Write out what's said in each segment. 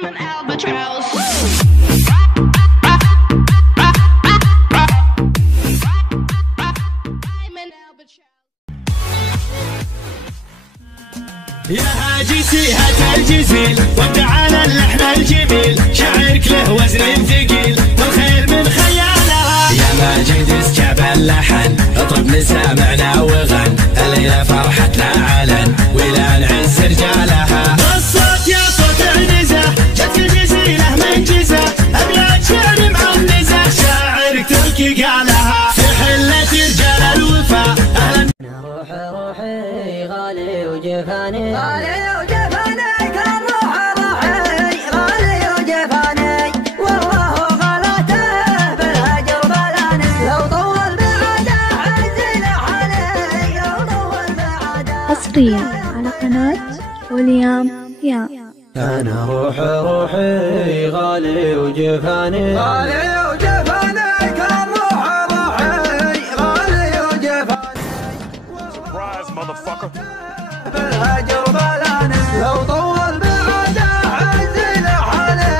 يا هاجسي هات الجزيل وتعالى اللحن الجميل، شعرك له وزن ثقيل والخير من خيالها. يا ماجد اسكب اللحن اطرب مسامعنا وغن، الليلة فرحتنا علن ولا نعز رجالها. والصوت يا صوت النزه جت الجزيلة من جزه، ابيات شعر معنزه شاعرك تركي قالها. في حلة رجال الوفا اهلا. روحي غالي وجفاني غالي وجفاني كان روحي غالي وجفاني، والله غلطه بالهجر بلاني. لو طول بعده عزي لحالي، لو طول بعده. حصريا على قناة وليام يام. أنا روحي غالي وجفاني غالي وجفاني كان روحي غالي وجفاني. بالهجر بلاني. لو طول بعده عزي لحالي،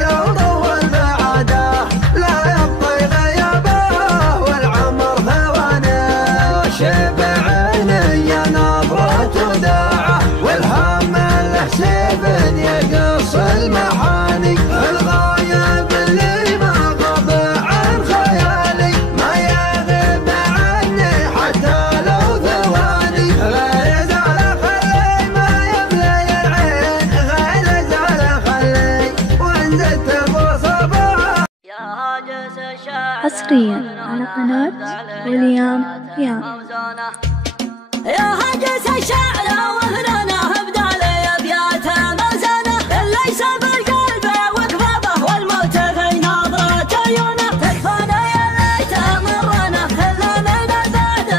لو طول بعده لا يبقي غيابه والعمر ثواني. شبع عيني نظرة وداعه والهم له سيف يقص المحاني. الغايب اللي ما غاب عن خيالي ما يغيب عني حتى لو ثواني. غير زال خلي ما يملي العين، غير زال خلي وانزلت بصباح. يا هاجس الشاعر حصريا على قناة وليام يام. يا هاجس الشاعر وفنانه بدالي ابياته موزنه، اللي يسب القلب وكبابه والموت في نظرة عيونه. تكفانا يا ليت مرنا خلى من البعد.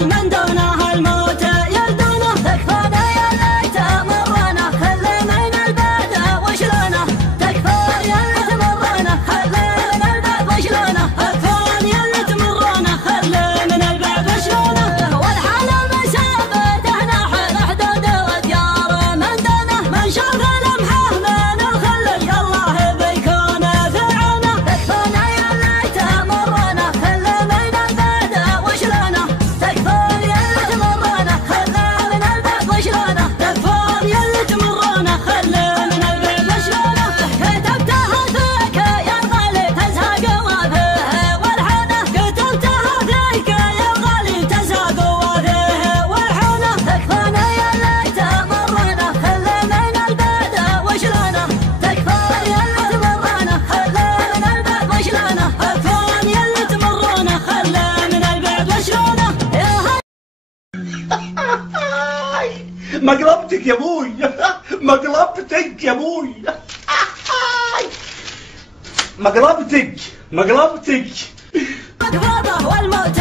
من دونه الموت يلدونه. تكفانا يا ليت مرنا خلي من البعد وشلونه. تكفى يا تمرنا خلي من البعد وشلونه. تكفان يا تمرنا خلي من البعد وشلونه. والحال مسافته نحل حدود وديار من دونه. من شاف لمحه من الخلي الله بيكون في عونه. تكفانا يا ليت مرنا خلي من البعد وشلونه. تكفان يا تمرنا خلي من البعد وشلونه. تكفان يا تمرنا خلي من البعد وشلونه. كتبتها فيك يا الغالي تزهق وفيه والحونه. كتبتها فيك يا الغالي تزهق وفيه والحونه. تكفانا يا ليت مرنا خلي من البعد وشلونه. تكفان يا تمرنا خلي من البعد وشلونه. تكفان يا تمرنا خلي من البعد وشلونه. مقلبتك يا ابوي مقلبتك يا ابوي مقلبتك كبابه والموت